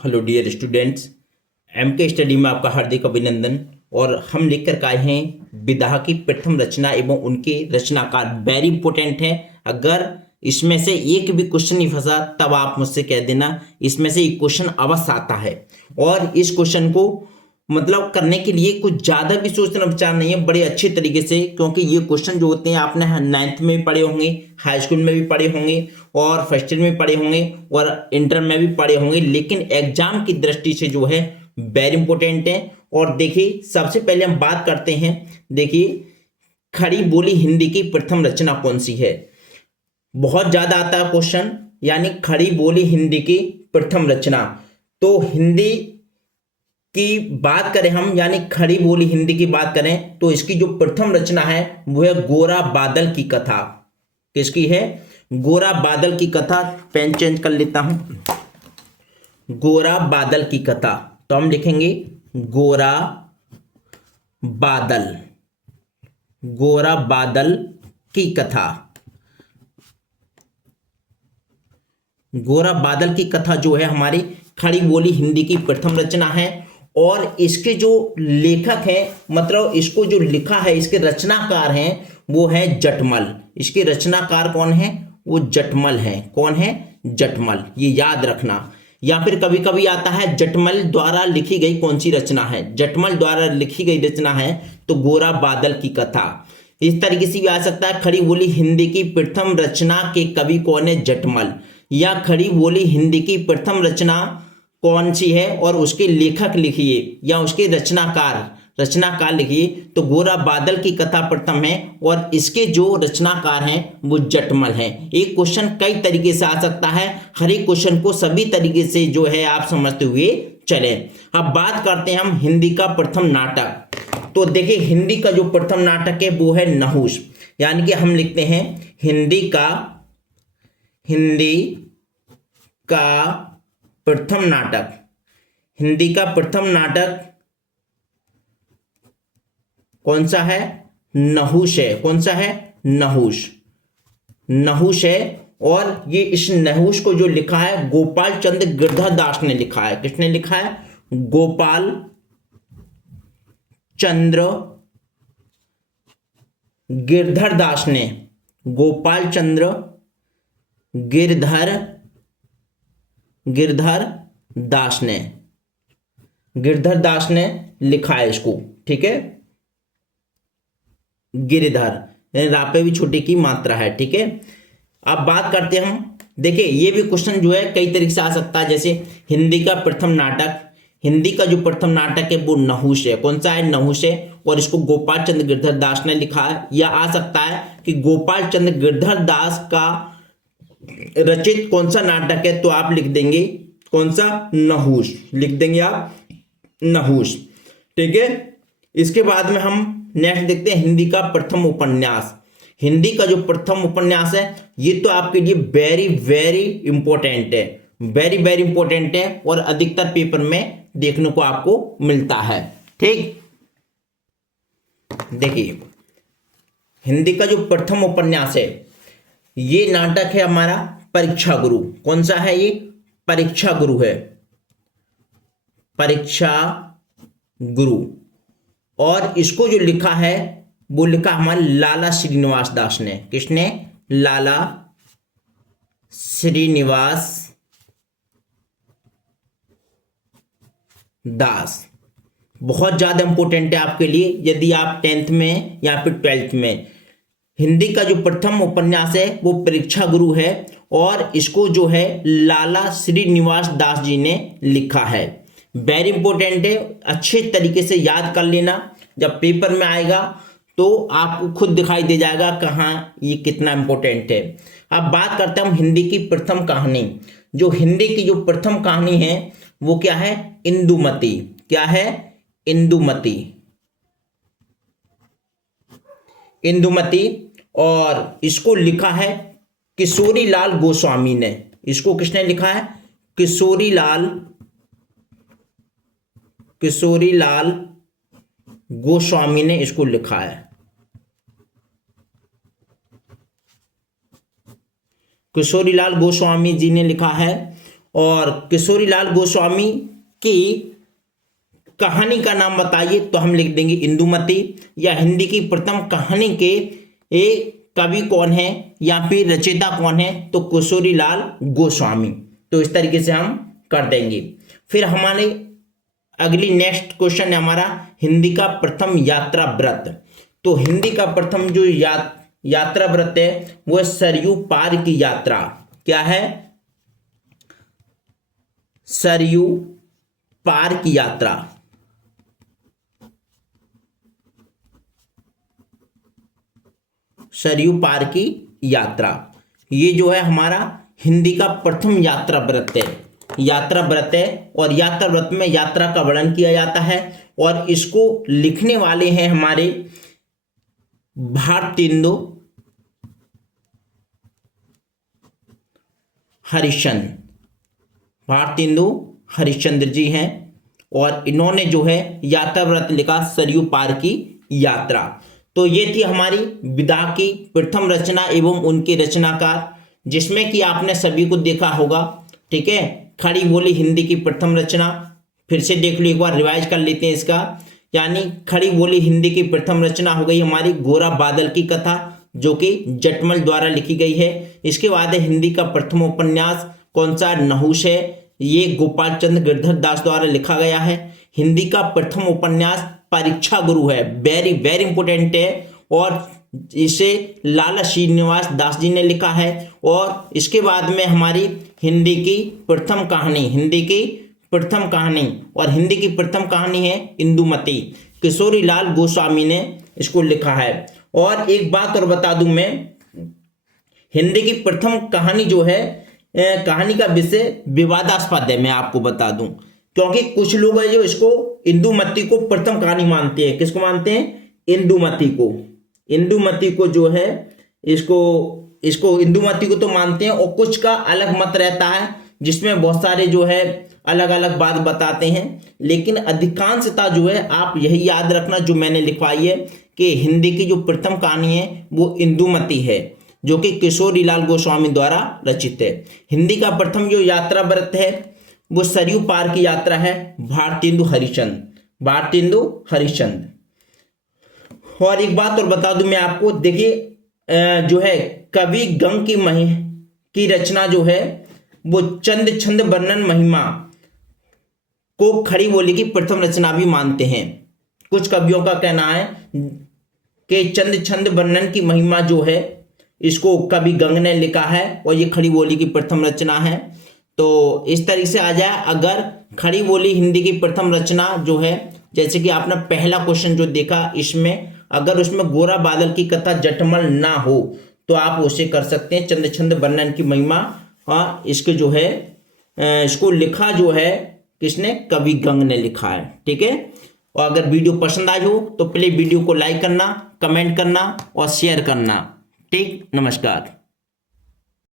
Hello dear students, M के study में आपका हार्दिक अभिनंदन। और हम लेकर के आए हैं विधा की प्रथम रचना एवं उनके रचनाकार। वेरी इंपॉर्टेंट है। अगर इसमें से एक भी क्वेश्चन नहीं फंसा तब आप मुझसे कह देना, इसमें से एक क्वेश्चन अवश्य आता है। और इस क्वेश्चन को मतलब करने के लिए कुछ ज़्यादा भी सोचना विचार नहीं है, बड़े अच्छे तरीके से, क्योंकि ये क्वेश्चन जो होते हैं आपने 9th में भी पढ़े होंगे, हाई स्कूल में भी पढ़े होंगे और फर्स्ट ईयर में पढ़े होंगे और इंटर में भी पढ़े होंगे, लेकिन एग्जाम की दृष्टि से जो है वेरी इंपॉर्टेंट है। और देखिए, सबसे पहले हम बात करते हैं। देखिए, खड़ी बोली हिंदी की प्रथम रचना कौन सी है। बहुत ज़्यादा आता है क्वेश्चन, यानी खड़ी बोली हिंदी की प्रथम रचना। तो हिंदी की बात करें हम, यानी खड़ी बोली हिंदी की बात करें तो इसकी जो प्रथम रचना है वो है गोरा बादल की कथा। किसकी है? गोरा बादल की कथा। पेन चेंज कर लेता हूं। गोरा बादल की कथा, तो हम लिखेंगे गोरा बादल, गोरा बादल की कथा। गोरा बादल की कथा जो है हमारी खड़ी बोली हिंदी की प्रथम रचना है। और इसके जो लेखक हैं, मतलब इसको जो लिखा है, इसके रचनाकार हैं वो है जटमल। इसके रचनाकार कौन है? वो जटमल है। कौन है? जटमल। ये याद रखना। या फिर कभी कभी आता है जटमल द्वारा लिखी गई कौन सी रचना है। जटमल द्वारा लिखी गई रचना है तो गोरा बादल की कथा। इस तरीके से भी आ सकता है खड़ी बोली हिंदी की प्रथम रचना के कवि कौन है? जटमल। या खड़ी बोली हिंदी की प्रथम रचना कौन सी है और उसके लेखक लिखिए, या उसके रचनाकार लिखिए। तो गोरा बादल की कथा प्रथम है और इसके जो रचनाकार हैं वो जटमल हैं। एक क्वेश्चन कई तरीके से आ सकता है, हर एक क्वेश्चन को सभी तरीके से जो है आप समझते हुए चले। अब बात करते हैं हम हिंदी का प्रथम नाटक। तो देखिए, हिंदी का जो प्रथम नाटक है वो है नहुष। यानी कि हम लिखते हैं हिंदी का प्रथम नाटक। हिंदी का प्रथम नाटक कौन सा है? नहुष है। कौन सा है? नहुष। नहुष है। और ये इस नहुष को जो लिखा है गोपाल चंद्र गिरधर दास ने लिखा है। किसने लिखा है? गोपाल चंद्र गिरधर दास ने। गोपाल चंद्र गिरधर दास ने लिखा है इसको। ठीक है, गिरधर, रा पे भी छोटी की मात्रा है। ठीक है, अब बात करते हैं हम। देखिए, ये भी क्वेश्चन जो है कई तरीके से आ सकता है। जैसे हिंदी का प्रथम नाटक, हिंदी का जो प्रथम नाटक है वो नहुष है। कौन सा है? नहुष है। और इसको गोपाल चंद्र गिरधर दास ने लिखा है। या आ सकता है कि गोपाल चंद्र गिरधर दास का रचित कौन सा नाटक है, तो आप लिख देंगे कौन सा? नहुष। लिख देंगे आप नहुष। ठीक है, इसके बाद में हम नेक्स्ट देखते हैं हिंदी का प्रथम उपन्यास। हिंदी का जो प्रथम उपन्यास है ये तो आपके लिए वेरी वेरी इंपॉर्टेंट है, वेरी वेरी इंपॉर्टेंट है और अधिकतर पेपर में देखने को आपको मिलता है। ठीक, देखिए, हिंदी का जो प्रथम उपन्यास है ये नाटक है हमारा परीक्षा गुरु। कौन सा है ये? परीक्षा गुरु है। परीक्षा गुरु। और इसको जो लिखा है वो लिखा हमारे लाला श्रीनिवास दास ने। किसने? लाला श्रीनिवास दास। बहुत ज्यादा इंपॉर्टेंट है आपके लिए यदि आप 10th में या फिर 12th में। हिंदी का जो प्रथम उपन्यास है वो परीक्षा गुरु है और इसको जो है लाला श्रीनिवास दास जी ने लिखा है। वेरी इंपॉर्टेंट है, अच्छे तरीके से याद कर लेना। जब पेपर में आएगा तो आपको खुद दिखाई दे जाएगा कहाँ ये कितना इंपॉर्टेंट है। अब बात करते हैं हम हिंदी की प्रथम कहानी। जो हिंदी की जो प्रथम कहानी है वो क्या है? इंदुमती। क्या है? इंदुमती। इंदुमती। और इसको लिखा है किशोरी लाल गोस्वामी ने। इसको किसने लिखा है? किशोरी लाल गोस्वामी ने इसको लिखा है। किशोरी लाल गोस्वामी जी ने लिखा है। और किशोरीलाल गोस्वामी की कहानी का नाम बताइए, तो हम लिख देंगे इंदुमती। या हिंदी की प्रथम कहानी के एक कवि कौन है या फिर रचयिता कौन है, तो किशोरीलाल गोस्वामी। तो इस तरीके से हम कर देंगे। फिर हमारे अगली नेक्स्ट क्वेश्चन है हमारा हिंदी का प्रथम यात्रा व्रत। तो हिंदी का प्रथम जो यात्रा व्रत है वो है सरयू पार की यात्रा। क्या है? सरयू पार की यात्रा। सरयू पार की यात्रा, ये जो है हमारा हिंदी का प्रथम यात्रा व्रत है। यात्रा व्रत है और यात्रा व्रत में यात्रा का वर्णन किया जाता है और इसको लिखने वाले हैं हमारे भारतेंदु हरिश्चंद्र। भारतेंदु हरिश्चंद्र जी हैं और इन्होंने जो है यात्रा व्रत लिखा सरयू पार की यात्रा। तो ये थी हमारी विदा की प्रथम रचना एवं उनके रचनाकार, जिसमें कि आपने सभी को देखा होगा। ठीक है, खड़ी बोली हिंदी की प्रथम रचना, फिर से देख लो एक बार, रिवाइज कर लेते हैं इसका। यानी खड़ी बोली हिंदी की प्रथम रचना हो गई हमारी गोरा बादल की कथा, जो कि जटमल द्वारा लिखी गई है। इसके बाद है हिंदी का प्रथम उपन्यास कौन सा? नहुष है, ये गोपाल चंद्र गिरधर दास द्वारा लिखा गया है। हिंदी का प्रथम उपन्यास परीक्षा गुरु है, वेरी वेरी इंपोर्टेंट है, और इसे लाला श्रीनिवास दास जी ने लिखा है। और इसके बाद में हमारी हिंदी की प्रथम कहानी, हिंदी की प्रथम कहानी, और हिंदी की प्रथम कहानी है इंदुमती, किशोरीलाल गोस्वामी ने इसको लिखा है। और एक बात और बता दूं मैं, हिंदी की प्रथम कहानी जो है, कहानी का विषय विवादास्पद है, मैं आपको बता दूं, क्योंकि कुछ लोग है जो इसको इंदुमती को प्रथम कहानी मानते हैं। किसको मानते हैं? इंदुमती को। इंदुमती को जो है इसको इंदुमती को तो मानते हैं, और कुछ का अलग मत रहता है, जिसमें बहुत सारे जो है अलग अलग बात बताते हैं। लेकिन अधिकांशता जो है आप यही याद रखना जो मैंने लिखवाई है, कि हिंदी की जो प्रथम कहानी है वो इंदुमती है, जो कि किशोरीलाल गोस्वामी द्वारा रचित है। हिंदी का प्रथम जो यात्रा व्रत है वो सरयू पार की यात्रा है, भारतेंदु हरिश्चंद्र। भारतेंदु हरिश्चंद्र। और एक बात और बता दूं मैं आपको, देखिए जो है कवि गंग की रचना जो है वो चंद छंद वर्णन महिमा को खड़ी बोली की प्रथम रचना भी मानते हैं। कुछ कवियों का कहना है कि चंद छंद वर्णन की महिमा जो है इसको कवि गंग ने लिखा है और ये खड़ी बोली की प्रथम रचना है। तो इस तरीके से आ जाए, अगर खड़ी बोली हिंदी की प्रथम रचना जो है, जैसे कि आपने पहला क्वेश्चन जो देखा, इसमें अगर उसमें गोरा बादल की कथा जटमल ना हो तो आप उसे कर सकते हैं चंद छंद वर्णन की महिमा। और इसके जो है इसको लिखा जो है किसने? कवि गंग ने लिखा है। ठीक है, और अगर वीडियो पसंद आई हो तो प्लीज वीडियो को लाइक करना, कमेंट करना और शेयर करना। ठीक, नमस्कार।